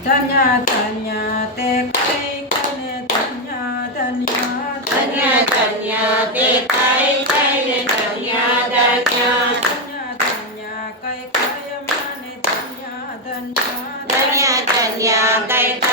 ધન્ય ધન્ય તે કૈક ને ધન્ય ધન્ય ધન્ય ધન્ય તે કૈક ને ધન્ય ધન્ય ધન્ય ધન્ય કૈક મને ધન્ય ધન્ય ધન્ય ધન્ય કૈક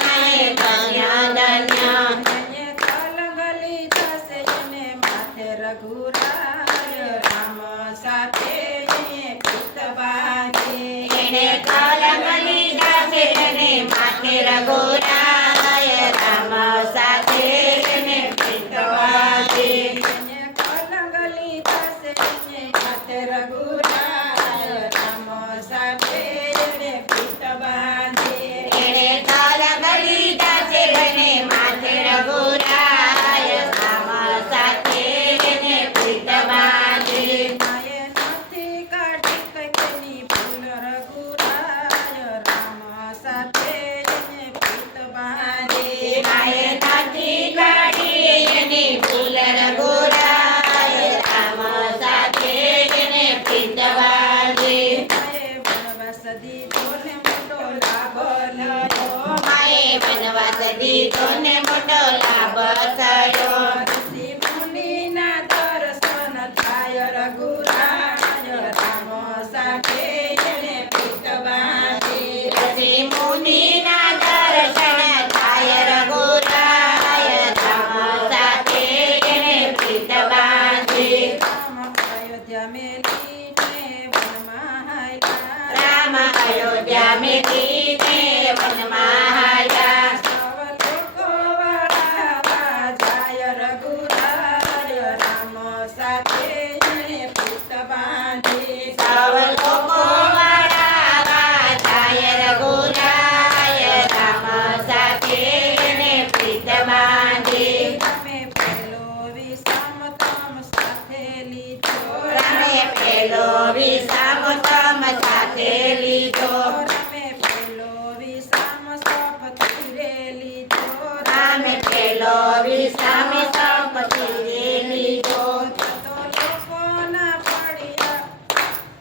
મને ધન્ય ધન્ય એને કલગલી થશે એને માથે રઘુરાય રામ સાથે એને પિત બાંધે એને કલગલી થશે એને માથે રઘુરાય રામ સાથે એને પિત બાંધે એને કલગલી થશે એને માથે રઘુરાય રામ સાથે એને પિત બાંધે એને કલગલી થશે એને માથે રઘુરાય રામ સાથે એને પિત બાંધે માએ નથી કાઢી કંઈકની ભૂલ રઘુરાય રામ સાથે એને પિત બાંધે માએ નથી કાઢી એની ભૂલ રઘુરાય રામ સાથે એને પિત બાંધે માએ વનવાસ દીધો ને મોટો લાભ લીધો માએ વનવાસ દીધો ને મોટો લાભ થયો ઋષિ મુનિના દર્શન થાય રઘુરાય રામ સાથે એને પિત બાંધે ઋષિ મુનિના દર્શન થાય રઘુરાય રામ સાથે એને પિત બાંધે રામ અયોધ્યા મેલીને વનમાં હાલ્યા રામ અયોધ્યા મેલીને વનમાં હાલ્યા સૌ લોકો વળાવા જાય રઘુરાય રામ સાથે એને પિત બાંધે સૌ લોકો વળાવા જાય રઘુરાય રામ સાથે એને પિત બાંધે તમે પેલો વિષમ તમ સાથે લીધો રામે પેલો વિષમ તમ સાથે લીધો તમે પેલો વિષમ સપ તીરે લીધો રામે પેલો વિષમ સપ તીરે લીધો તો લોકોના પડ્યા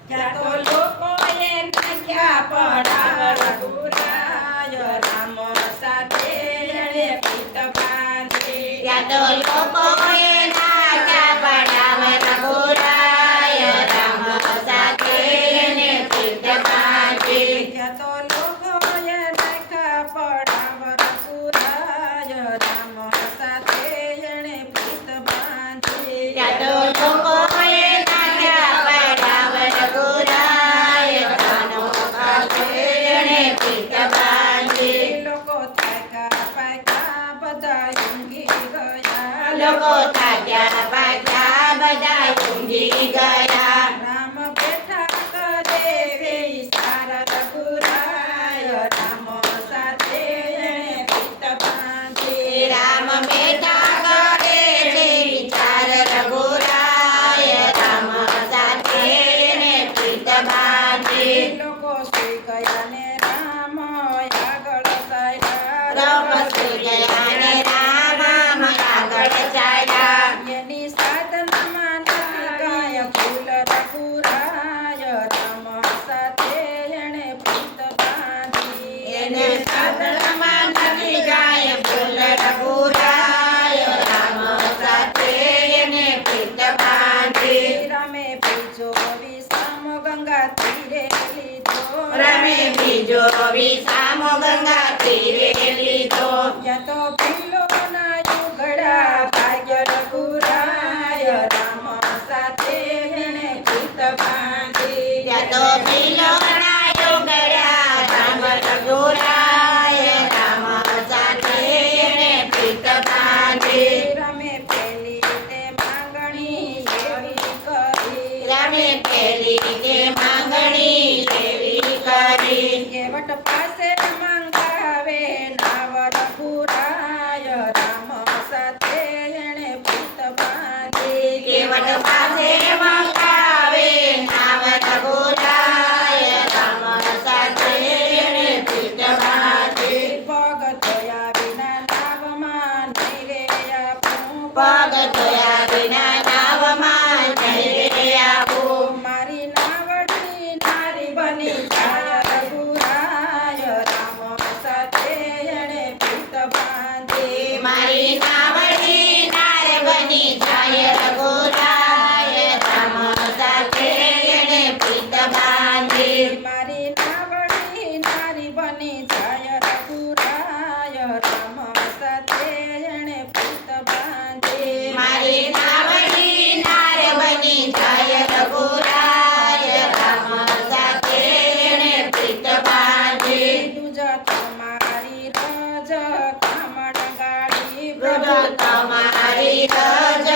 ત્યાં તો લોકોએ નાખ્યા પડા રઘુરાય રામ સાથે એણે પિત બાંધે ત્યાં તો લોકોએ નાખ્યા પડાવ રઘુરાય રામ સાથે એને પિત બાંધે ત્યાં તો લોકોએ નાખ્યા પડાવ રઘુરાય રામ સાથે એણે પિત બાંધે ત્યાં તો લોકોએ નાખ્યા પડાવ રઘુરાય રામ સાથે એને પિત બાંધે લોકો થાક્યા પાક્યા બધા ઊંઘી ગયા લોકો થાક્યા પાક્યા બધા ઊંઘી ગયા રામ બેઠા કરે વિચાર રઘુરાય રામ સાથે એણે પિત બાંધે રામ બેઠા કરે છે વિચાર રઘુરાય રામ સાથે એને પિત બાંધે લોકો સુઈ ગયા ને રામ આગળ ચાલ્યા રામ સુઈ ગયા ને રામ આગળ ચાલ્યા એની સાધનમાં નથી કાંઈ ભૂલ રઘુરાય રામ સાથે એણે પિત બાંધી એને સાધનમાં નથી ગાય ભૂલ રઘુરાય રામ સાથે એને પિત બાંધે રામે બીજો વિષમ ગંગા તીરે લીધો રમે બીજો વિષામ ગંગા તીરે લીધો ત્યાં તો ભીલો ના યુગડા ભાગ્ય રઘુરાય રામ સાથે એણે પિત બાંધી ત્યાં તો ભીલોના યોગડા રામ રઘુરાય રામ સાથે એને પિત બાંધે રામે પેલી તે માંગણી એવી કરી રમે પેલી તે માંગણી એવી કરી કેવટ પાસે મંગાવે નાવ રઘુરાય રામ સાથે એણે પિત બાંધી કેવટ પાસે મંગાવે નામ રઘુરાય રામ સાથે એને પિત બાંધે પગ ધોયા વિના નાવમાં નહીં રે આપું પગ ધોયા વિના નાવમાં જઈ રે આપું મારી નાવડી નારી બની જાય રઘુરાય રામ બની જાય રઘુરાય રામ સાથે એણે પ્રીત બાંધી મારી નાવડી નાર બની જાય રઘુરાય રામ સાથે એણે પ્રીત બાંધી દુજ તમારી રજ કામણ ગાડી પ્રભુ તમારી રજ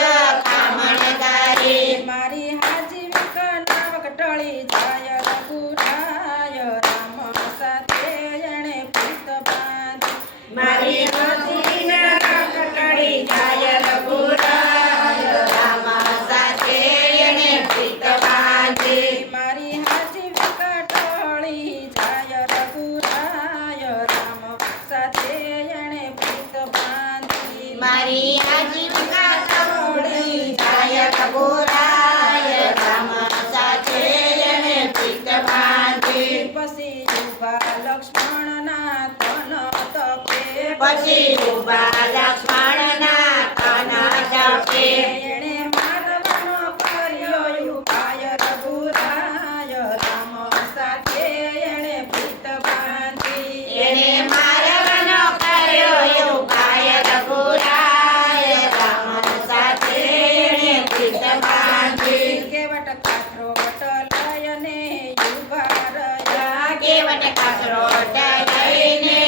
કામણ ગારી મારી હાજીવિક નાવક ટળી જાય રઘુરાય રામ સાથે એણે પ્રીત બાંધી મારી હાજીના નાક ટળી જાય રઘુરાય રામ સાથે એણે પ્રીત બાંધી મારી હાજીવિક ટળી જાય રઘુરાય રામ સાથે એણે પ્રીત બાંધી મારી આજીવિકા તોડી જાય રઘુરાય રામ સાથે એણે પ્રીત બાંધી પછી ઉભા લક્ષ્મણના તન તપે પછી ઉભા લક્ષ્મણના તન તપે એણે મારવાનો કર્યો ઉપાય રઘુરાય રામ સાથે એણે પ્રીત બાંધી એણે મારવાનો કર્યો ઉપાય રઘુરાય રામ સાથે એણે પ્રીત બાંધી કેવટ કાથરોટ લયને ઉભા રહ્યા કેવટ કાસરોટ લઈને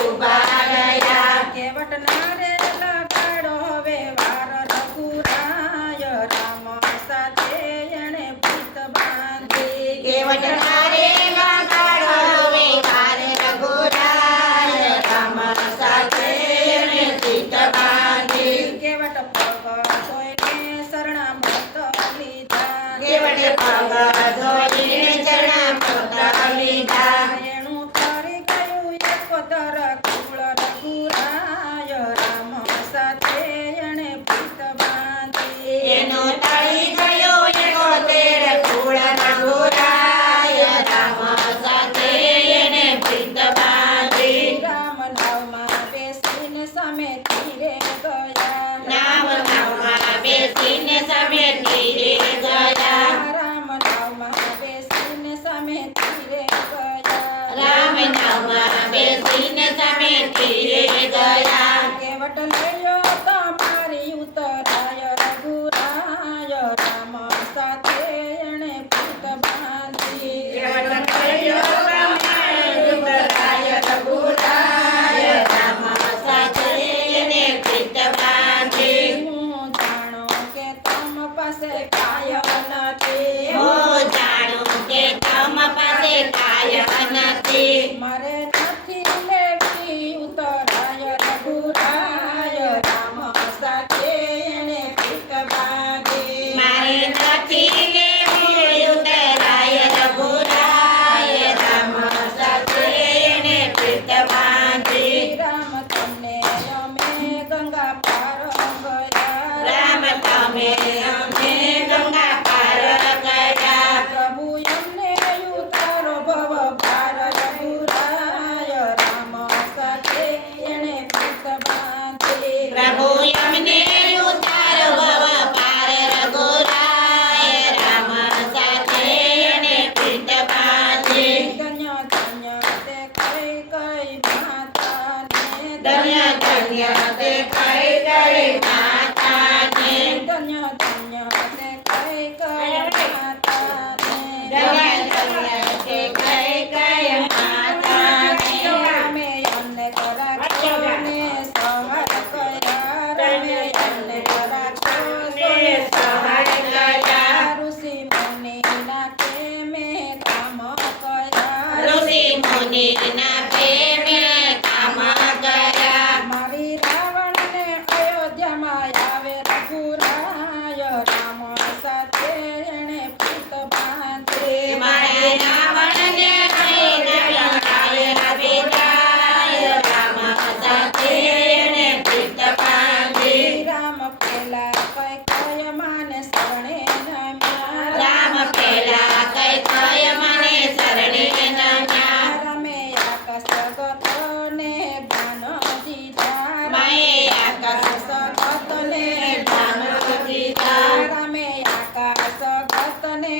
ઉભા રહ્યા કેવટ નારે લગાડો હવે વાર રઘુરાય રામ સાથે એણે પ્રીત બાંધી કેવટ તારે લગાડો વિકાર રઘુરાય રામ સાથે એણે પ્રીત બાંધી કેવટ પગ ધોઈને શરણામૃત લીધા કેવટ પગ ધોઈને ચરણામૃત લીધા એનું તરી ગયું એકોતર કુળ રઘુરાય રામ સાથે એણે પ્રીત બાંધી એનો તળી ગયો એકોતેર કુળ રઘુરાય રામ સાથે એણે પ્રીત બાંધી રામ નાવમાં બેસીને સામે તીરે ગયા નામ નામમાં બેસીને સમે તીરે ગયા રામ નાવમાં બેસીને સામે તીરે ગયા રામ નામમાં બેસીને સમે તીરે ગયા કેવટ લયો તમારી ઉતરાય રઘુરાય રામ સાથે એણે પ્રીત બાંધી કેવટ કર્યો તમારે ઉતરાય રઘુરાય રામ સાથે એણે પ્રીત બાંધી હું જાણું કે તમ પાસે કાય નથી હું જાણું કે તમ પાસે કાય નથી મારે નથી લેવી ઉતરાય રઘુરાય રામ સાથે એણે પ્રીત બાંધી મારે નથી લેવી ઉતરાય રઘુરાય રામ સાથે એણે પ્રીત બાંધી રામ તમને અમે ગંગા પાર ગયા રામ તમે અમને ગંગા પાર કર્યા પ્રભુ એમને ઉતારો ભવ ભાર રઘુરાય રામ સાથે એણે પ્રીત બાંધી પ્રભુ અમને ઉતાર ભવ પાર રઘુરાય રામ સાથે એણે પ્રીત બાંધી ધન્ય ધન્ય તે કઈ કઈ માતાને ધન્ય ધન્ય તે કઈ કઈ માતાને ધન્ય ધન્ય તે કઈ કઈ માતાને ધન્ય ધન્ય તે કઈ કઈ માતાને રામે અનેક રાક્ષસોને સંહાર કર્યા રામે અનેક રાક્ષસોને સહાય કર્યા ઋષિ મુનિના પ્રેમે કામ કર્યા ઋષિ મુનિના પ્રેમે કામ કર્યા મારી રાવણને અયોધ્યામાં આવે રઘુરાય રામ સાથે એણે પ્રીત બાંધી મારે રાવણને કઈ નડાય રઘુરાય રામ સાથે એણે પ્રીત બાંધી રામ પેલા કઈ કય માને શરણે નમ્યા રામ પેલા કઈ કય મને શરણે નમ્યા રામે આકાશ જગતને જ્ઞાન દીધા મેં આકાશ જગતને જ્ઞાન દીધા રામે આકાશ જગતને